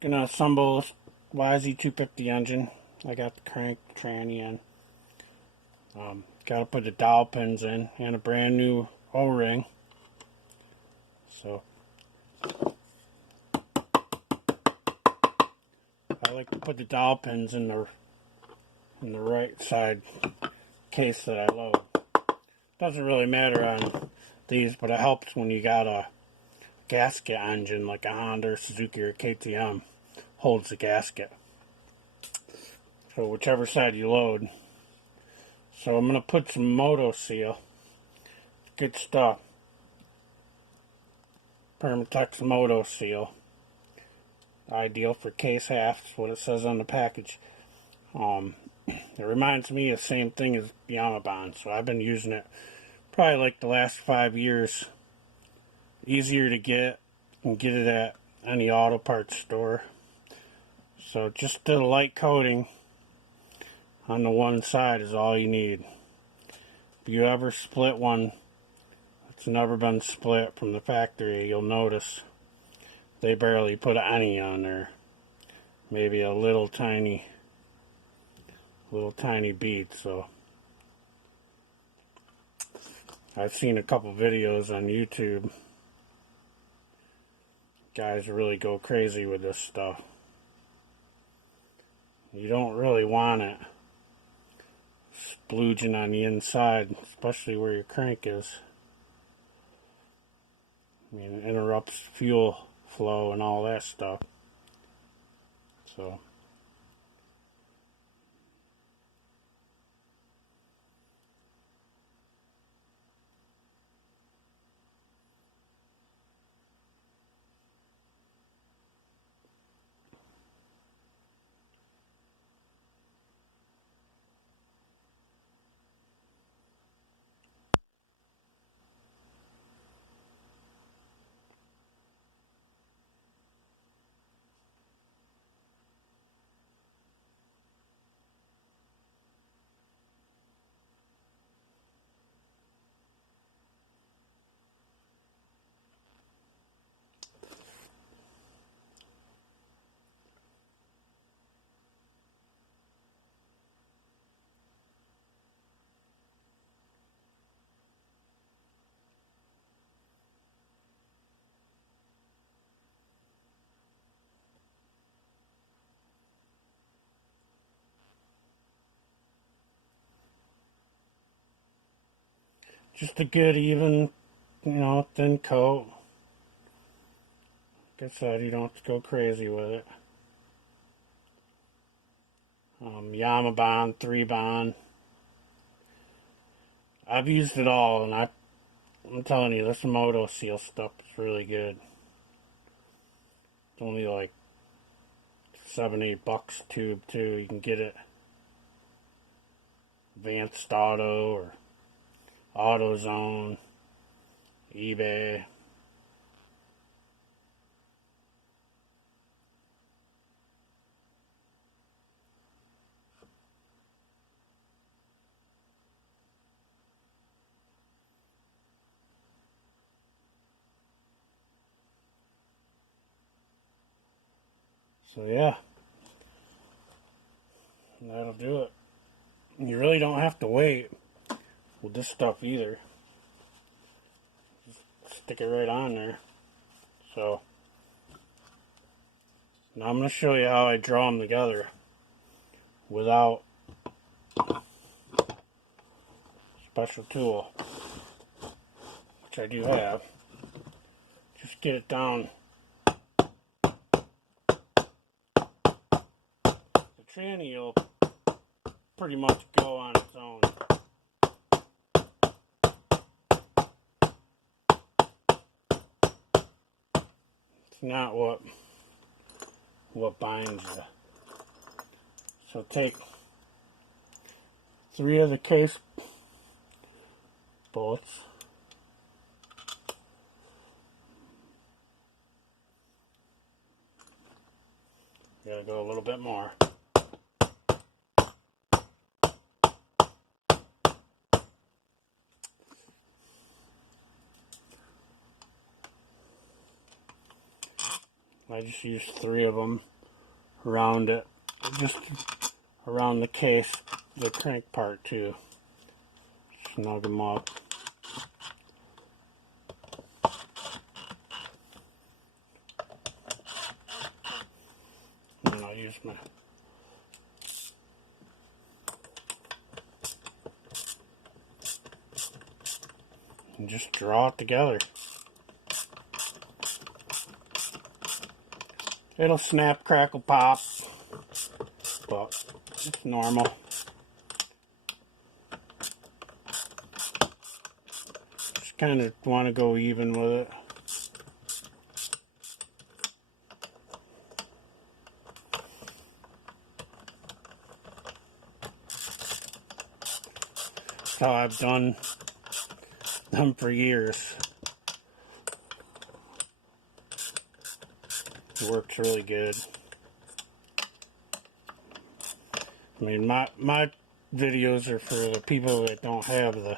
Gonna assemble this yz250 engine. I got the crank, tranny in. Gotta put the dowel pins in and a brand new O-ring. So I like to put the dowel pins in the right side case that I load. Doesn't really matter on these, but it helps when you got a gasket engine like a Honda, Suzuki, or KTM holds the gasket. So whichever side you load. So I'm going to put some Moto Seal. Good stuff. Permatex Moto Seal. Ideal for case halves, what it says on the package. It reminds me of the same thing as Yamabond, so I've been using it probably like the last 5 years. Easier to get, and get it at any auto parts store. So just a light coating on the one side is all you need. If you ever split one that's never been split from the factory, you'll notice they barely put any on there. Maybe a little tiny bead. So I've seen a couple videos on YouTube. Guys really go crazy with this stuff. You don't really want it splooging on the inside, especially where your crank is. I mean, it interrupts fuel flow and all that stuff. So just a good even, thin coat. Like I said, you don't have to go crazy with it. Yamabond, 3-bond. I've used it all, and I'm telling you, this Moto Seal stuff is really good. It's only like $7-8 tube too. You can get it Advanced Auto or AutoZone, eBay. So yeah, that'll do it. You really don't have to wait with this stuff either. Just stick it right on there. So now I'm going to show you how I draw them together without special tool, which I do have. Just get it down. The tranny will pretty much go on its own. It's not what binds you. So take 3 of the case bullets. Gotta go a little bit more. I just used 3 of them around it, just around the case, the crank part too. Snug them up. And then I'll use my and just draw it together. It'll snap, crackle, pop, but it's normal. Just kind of want to go even with it. That's how I've done them for years. It works really good. I mean, my videos are for the people that don't have the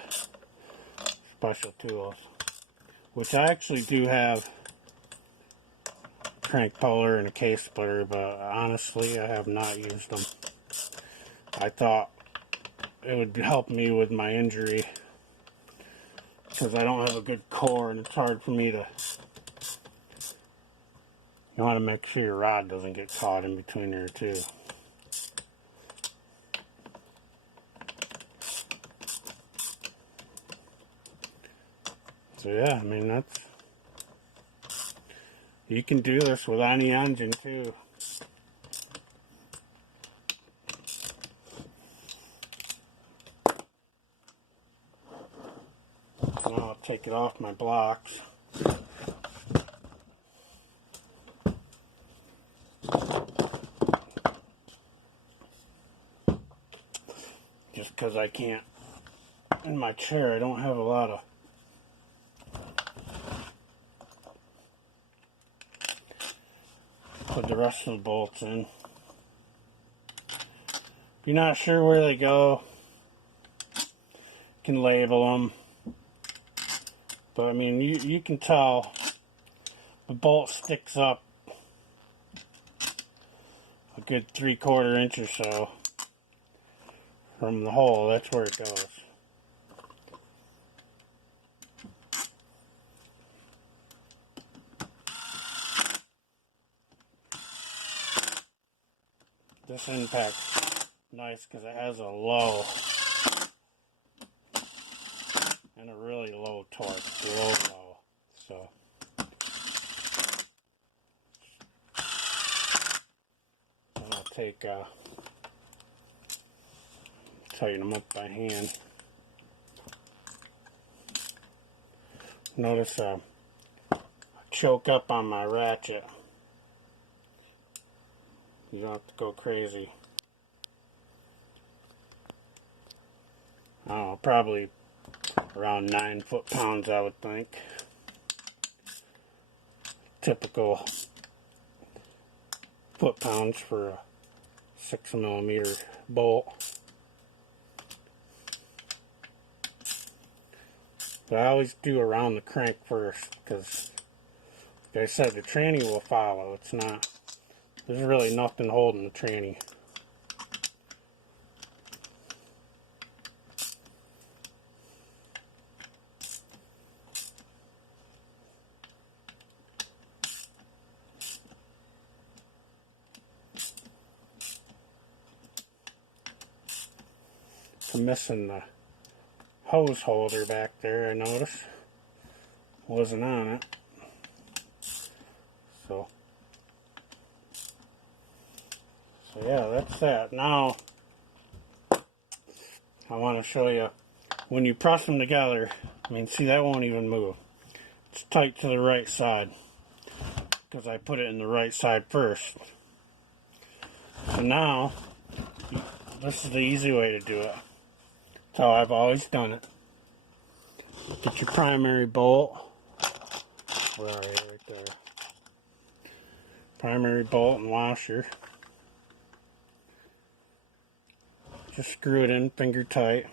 special tools, which I actually do have a crank puller and a case splitter, but honestly I have not used them. I thought it would help me with my injury because I don't have a good core and it's hard for me to. You want to make sure your rod doesn't get caught in between there too. So yeah, I mean that's, you can do this with any engine too. Now I'll take it off my blocks. Just because I can't, in my chair I don't have a lot of put the rest of the bolts in. If you're not sure where they go, you can label them. But I mean, you can tell the bolt sticks up a good 3/4 inch or so from the hole. That's where it goes. This impact's nice because it has a low and a really low torque, low. So then I'll take tighten them up by hand. Notice I choke up on my ratchet. You don't have to go crazy. I don't know, probably around 9 foot-pounds, I would think. Typical foot-pounds for a 6mm bolt. But I always do around the crank first, because like I said, the tranny will follow. It's not, there's really nothing holding the tranny. I'm missing the hose holder back there, I noticed. Wasn't on it. So yeah, that's that. Now I want to show you when you press them together. I mean, see, that won't even move. It's tight to the right side because I put it in the right side first. So now this is the easy way to do it. That's how I've always done it. Get your primary bolt. Where are you? Right there. Primary bolt and washer. Just screw it in finger tight.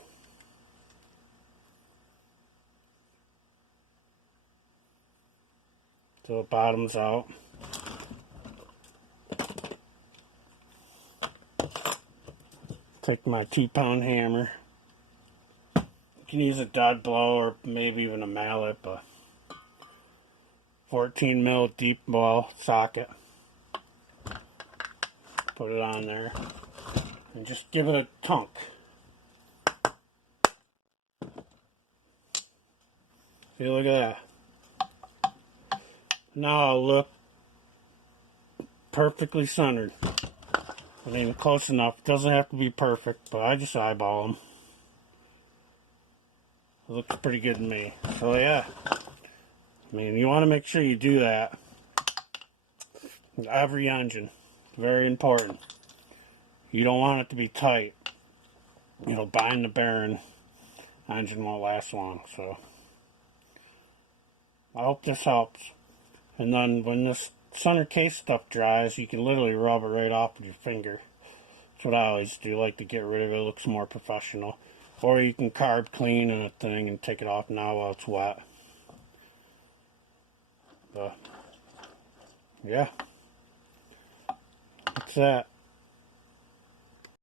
So it bottoms out. Take my 2-pound hammer. You can use a dud blow or maybe even a mallet, but 14 mil deep well socket. Put it on there and just give it a tunk. See, look at that. Now I'll look perfectly centered. I mean, close enough. It doesn't have to be perfect, but I just eyeball them. It looks pretty good to me. So yeah, I mean, you want to make sure you do that. Every engine, very important. You don't want it to be tight. It'll bind the bearing. Engine won't last long. So I hope this helps. And then when this center case stuff dries, you can literally rub it right off with your finger. That's what I always do. Like to get rid of it. It looks more professional. Or you can carb clean in a thing and take it off now while it's wet. But yeah, that's that.